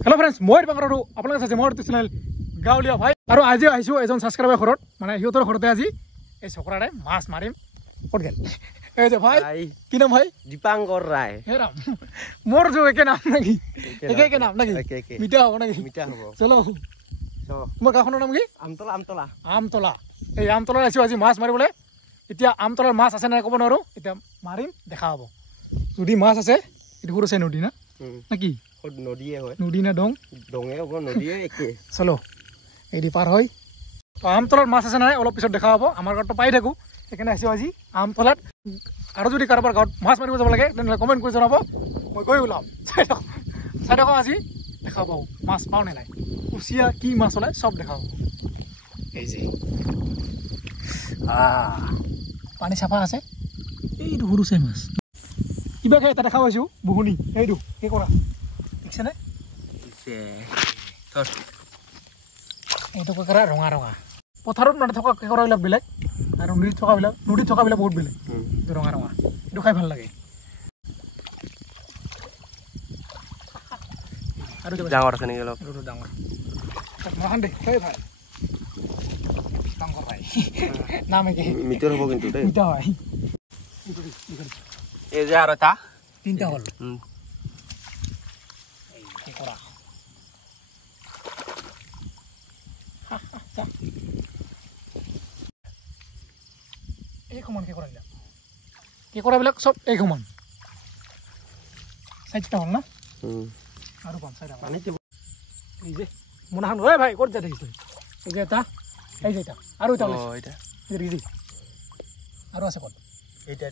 hello friends मैं दीपांकर और आपलोग আছে মোৰ চেনেল গাঁৱলীয়া ভাই আৰু আজি আহিছো এজন সাবস্ক্ৰাইবাৰ ঘৰত মানে হিহঁতৰ ঘৰতে আজি এই চকৰাৰে মাছ মাৰিম ক'ত গেল এই যে ভাই কি নাম ভাই দীপাঙ্কৰ ৰায় হে ৰাম মোৰ যে একে নাম নাকি একে নাম নাকি মিঠা হ'ব নাকি মিঠা হ'ব চলো মোৰ গাঁওখনৰ নাম কি আমতলা এই আমতলা আহিছো আজি মাছ মাৰিবলৈ এতিয়া আমতলাৰ মাছ আছে নাই ক'ব নোৱাৰো এতিয়া মাৰিম দেখা হ'ব যদি মাছ আছে এটা সৰু চাই নদী না নাকি নদীয়ে হয় নদী না ডং ডঙে হ'ব নদীয়ে একে চলো এই দি পাৰ হয় তো আমতলাত মাছ আছে নাই অলপ পিছত দেখা হ'ব আমাৰ গাঁৱত পাই থাকো সেইকাৰণে আহিছোঁ আজি আমতলাত আৰু যদি কাৰোবাৰ গাঁৱত মাছ মাৰিব যাব লাগে তেনেহ'লে কমেণ্ট কৰি জনাব মই গৈ ওলাম চাই থাকোঁ আজি দেখা পাওঁ মাছ পাওঁ নে নাই কুচিয়া কি মাছ ওলাই চব দেখা পাব এই যে পানী চাফা আছে এইটো সৰু চাই মাছ কিবা খাই এটা দেখা পাইছোঁ বুহুনি এইটো কি কৰা দেখিছেনে এইটো কেঁকৰা ৰঙা ৰঙা পথাৰত মানে থকা কেঁকৰাবিলাক বেলেগ আৰু নদীত থকাবিলাক বহুত বেলেগ এইটো ৰঙা ৰঙা এইটো খাই ভাল লাগে আৰু ডাঙৰ আছে নেকি অলপ এইটো ডাঙৰ মহান দে সেই ভাল ডাঙৰ ভাই নাম একে মিটাৰ হ'ব কিন্তু দেই মিটা হয় এই যে আৰু এটা তিনটা হ'ল কেঁকৰা এই সমান কেঁকৰাবিলাক চব এই সমান চাৰিটা হ'ল না আৰু পাম চাৰিটা এই যে মোনাখন ঐ ভাই ক'ত যায় দেখিছে এই যে এটা এই যে এটা আৰু এটা ওলাইছে দেখিছি আৰু আছে ক'ত এইটা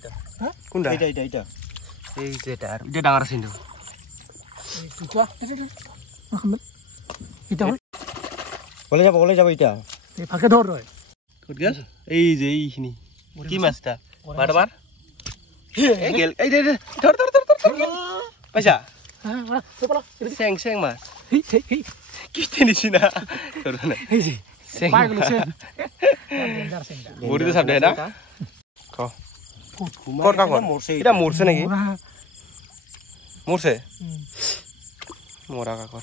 কোনটা এইটা এই যে এটা আৰু এটা ডাঙৰ আছে কিন্তু কলে যাব এটা এই ফাঁকে ধৰ ৰয় ক'ত গেল এই যে এইখিনি কি মাছটা বাৰবাৰ এই গেল এই দে ধৰ পইচা চেং মাছ কি নিচিনা এই যে চেং পাই গলো চেং বডিতে চাপ দে না ক এটা মৰছে নেকি মৰছে মৰা কাকৰ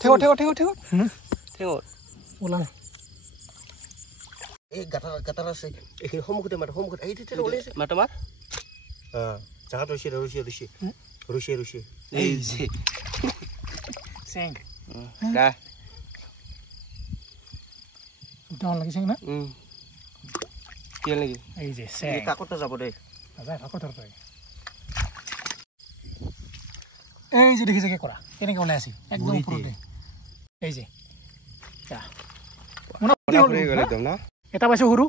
ঠেঙ ওলা এই গাটাৰ আছে এইখিনি সন্মুখতে মাৰ এই ওলাইছে মাৰ জাগাত ৰৈছে এই যে চেং দা ডাঙৰ লাগিছে না কি নেকি এই যে চেং কাকতে যাব দে আজা কাকত ধৰ এই যে দেখিছে কেঁকৰা কেনেকৈ ওলাই আছে একদম ওপৰতে এই যে এটা পাইছোঁ সৰু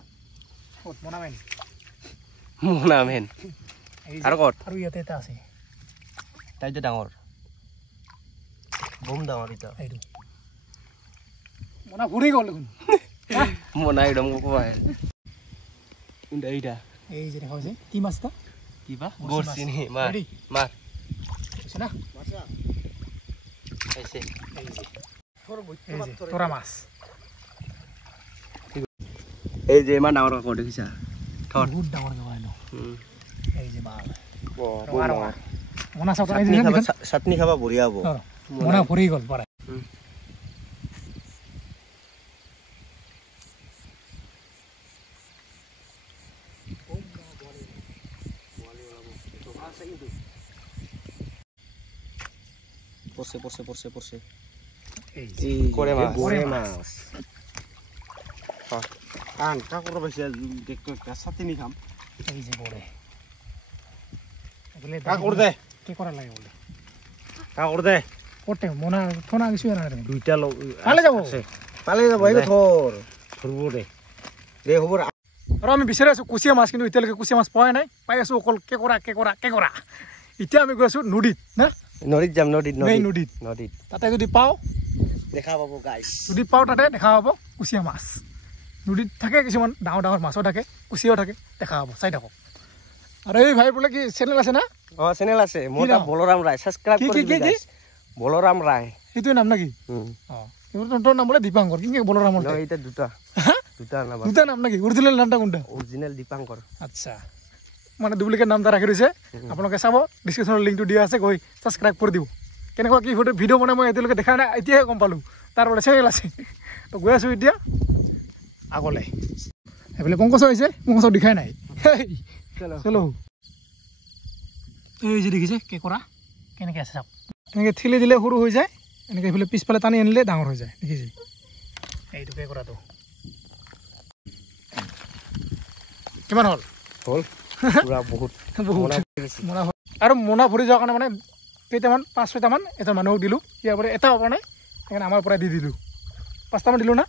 মোনামেন আৰু ক'ত আৰু ইয়াতে এটা আছে তাইটো ডাঙৰ বম ডাঙৰ এটা এইটো মোনা ভৰি গ'ল দেখোন মোনা একদম কোৱাই কোনটা এইটা এই যে দেখা হৈছে কি মাছ এটা কিবা গৰচিনি মাৰ হৈছে না এইছে তোৰা মাছ এই যে ইমান ডাঙৰ কাকত দেখিছা বহুত ডাঙৰ কেঁকৰা এই যে বাল ৰঙা মোনা চাব চাটনি খাবা বঢ়িয়া হ'ব মোনা ভৰি গ'ল পাৰে পৰছে এই কৰে মাছ কান কাকৰ পাইছে চাটনি খাম এই যে বৰে কাকৰ দে কি কৰা লাগে বলে কাকৰ দে কতে মোনা থনা কিছু না দুইটা পালে যাব এই ধৰব দে হ'ব আৰু আমি বিচাৰি আছোঁ কুচিয়া মাছ কিন্তু এতিয়ালৈকে কুচিয়া মাছ পোৱাই নাই পাই আছোঁ অকল কেঁকৰা এতিয়া আমি গৈ আছোঁ নদীত না নদীত যাম নদীত তাতে যদি পাওঁ দেখা পাব গাইছ যদি পাওঁ তাতে দেখা পাব কুচিয়া মাছ নদীত থাকে কিছুমান ডাঙৰ মাছো থাকে কুচিয়াও থাকে দেখা পাব চাই থাকক আৰু এই ভাই বোলে কি চেনেল আছে না চেনেল আছে মোৰ নাম বলৰাম ৰায় সাবস্ক্ৰাইব কৰি দিবি বলৰাম ৰায় সেইটোৱে নাম নাকি তোৰ নাম বোলে দীপাংকৰ কি বলৰামৰ এটা দুটা নাম নাকি অৰিজিনেল নামটা কোনটা অৰিজিনেল দীপাংকৰ আচ্ছা মানে ডুপ্লিকেট নাম এটা ৰাখি দিছে আপোনালোকে চাব ডিছক্ৰিপশ্যনৰ লিংকটো দিয়া আছে গৈ সাবস্ক্ৰাইব কৰি দিব কেনেকুৱা কি ভিডিঅ' বনাই মই এতিয়ালৈকে দেখা নাই এতিয়াহে গম পালোঁ তাৰ বোলে চেনেল আছে তো গৈ আছোঁ এতিয়া আগলৈ এইফালে পংকজ হৈছে পংকজক দেখাই নাই চলো এই যে দেখিছে কেঁকোৰা কেনেকৈ আছে চাওক এনেকৈ ঠেলি দিলে সৰু হৈ যায় এনেকৈ এইফালে পিছফালে টানি আনিলে ডাঙৰ হৈ যায় দেখিছে এইটো কেঁকোৰাটো কিমান হ'ল বহুত মোনা আৰু মোনা ভৰি যোৱাৰ কাৰণে মানে কেইটামান 5-6টামান এটা মানুহক দিলোঁ ইয়াৰ পৰা এটা হ'ব নাই সেইকাৰণে আমাৰ পৰা দি দিলোঁ 5টামান দিলোঁ না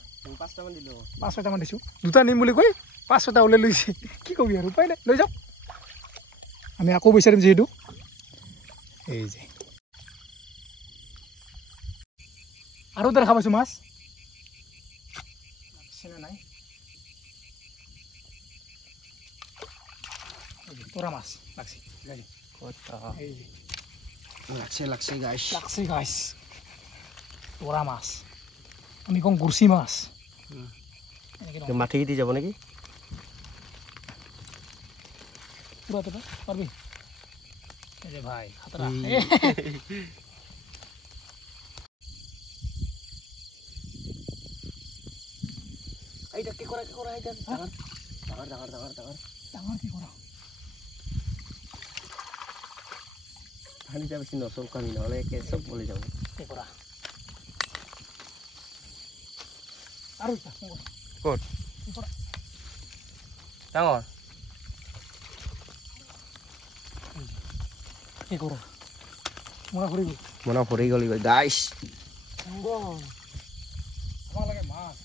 5-6টামান দিছোঁ 2টা নিম বুলি কৈ 5-6টা ওলাই লৈছে কি কবি আৰু উপায় নাই লৈ যাওক আমি আকৌ বিচাৰিম যিহেতু এই যে আৰু দেখা পাইছোঁ মাছ নাই তোৰা মাছ লাগছে গাইছ তোৰা মাছ আমি কওঁ গুৰচি মাছ মাটি দি যাব নেকি পাৰবি এই যে ভাই খাতৰা এইটা কি কৰা এইটা ডাঙৰ কি কৰা পানি যাবে সিন সব কামি নহলে কে সব বলে যাব কি কৰা আৰু এটা কোট ডাঙৰ কি কৰা মনা ভৰি গলি গাইস আমাৰ লাগে মাছ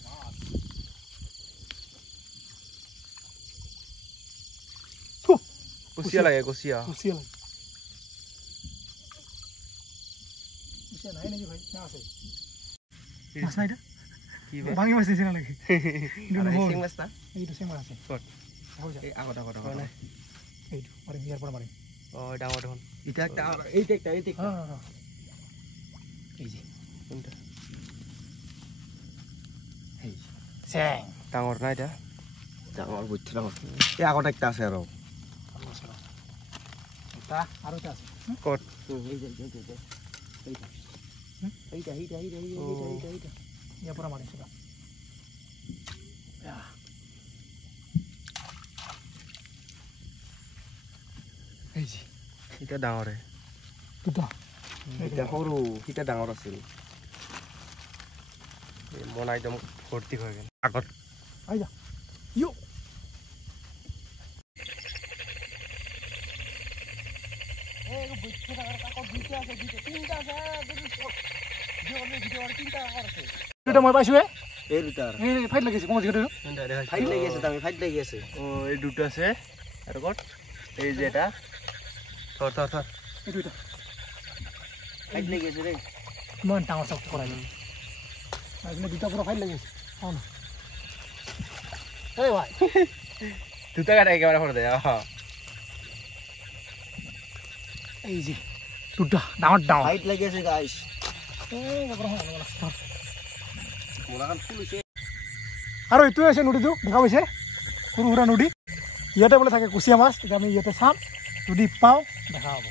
কুচিয়া লাগে কুচিয়া নাই নেকি ভাই না আছে মাছ নাই কি ভাঙি মাছ নিচিনা লাগে সিং মাছ না এইটো সিং মাছ আছে কত এই আগত নাই এইটো মাৰিম ইয়াৰ পৰা মাৰিম ডাঙৰ দেখোন এটা এই যে কোনটা এই চেং ডাঙৰ না এটা ডাঙৰ বুদ্ধি ডাঙৰ এই আগত একটা আছে আৰু এটা আৰু এটা আছে কত এইটা ইয়াৰ পৰা মাৰিছোঁ এই যে এটা ডাঙৰে দুটা এটা সৰু এটা ডাঙৰ আছিল মন একদম ভৰ্তি হৈ গ'ল আগত আইয়া ইয়ো মই পাইছোঁ এই দুটাৰ ফাইট লাগিছে কম ফাইট লাগি আছে এই দুটা আছে আৰু কত এই যে এটা থৰ এইটো এটা ফাইট লাগি আছে ৰে ইমান ডাঙৰ চাপ কৰাই দুটা পুৰা ফাইট লাগি আছে চাওঁ না এই ভাই দুটা কাটা একেবাৰে সৰতে এই যে দুটা ডাঙৰ ফাইট লাগি আছে গাইস আৰু এইটোৱে আছে নদীটো দেখা পাইছে সৰু সুৰা নদী ইয়াতে বোলে থাকে কুচিয়া মাছ তেতিয়া আমি ইয়াতে চাম যদি পাওঁ দেখা হ'ব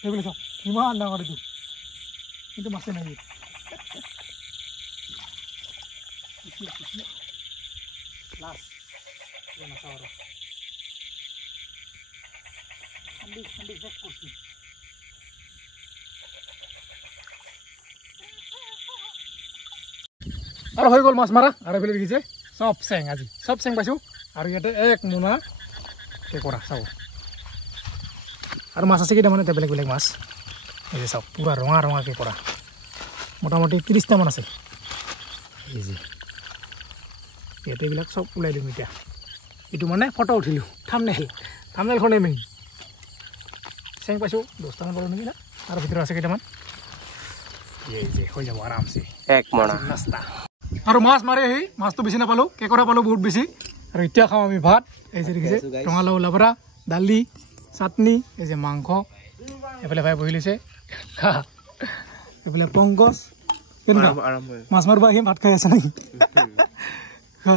সেইবুলি চাওক কিমান ডাঙৰ এইটো মাছে নাই আৰু হৈ গ'ল মাছ মাৰা আৰু এইফালে দেখিছে চব চেং আজি চব চেং পাইছোঁ আৰু ইয়াতে এক মোনা কেঁকোৰা চাব আৰু মাছ আছে কেইটামান এতিয়া বেলেগ বেলেগ মাছ এই যে চাওক পূৰা ৰঙা কেঁকোৰা মোটামুটি 30টামান আছে এই যে ইয়াতে এইবিলাক চব ওলাই দিম এতিয়া এইটো মানে ফটো উঠিলোঁ থামনেলখনেই মেইন চেং পাইছোঁ 10টামান পালোঁ নেকি না আৰু ভিতৰত আছে কেইটামান এই যে হৈ যাব আৰামছে এক মনা নাস্তা আৰু মাছ মাৰি আহি মাছটো বেছি নাপালোঁ কেঁকোৰা পালোঁ বহুত বেছি আৰু এতিয়া খাওঁ আমি ভাত এই যে দেখিছে ৰঙালাও লাবৰা দালি চাটনি এই যে মাংস এইফালে ভাই বহি লৈছে খা এইফালে পংকজ কেনেকুৱা মাছ মাৰিব আহি ভাত খাই আছে নেকি খা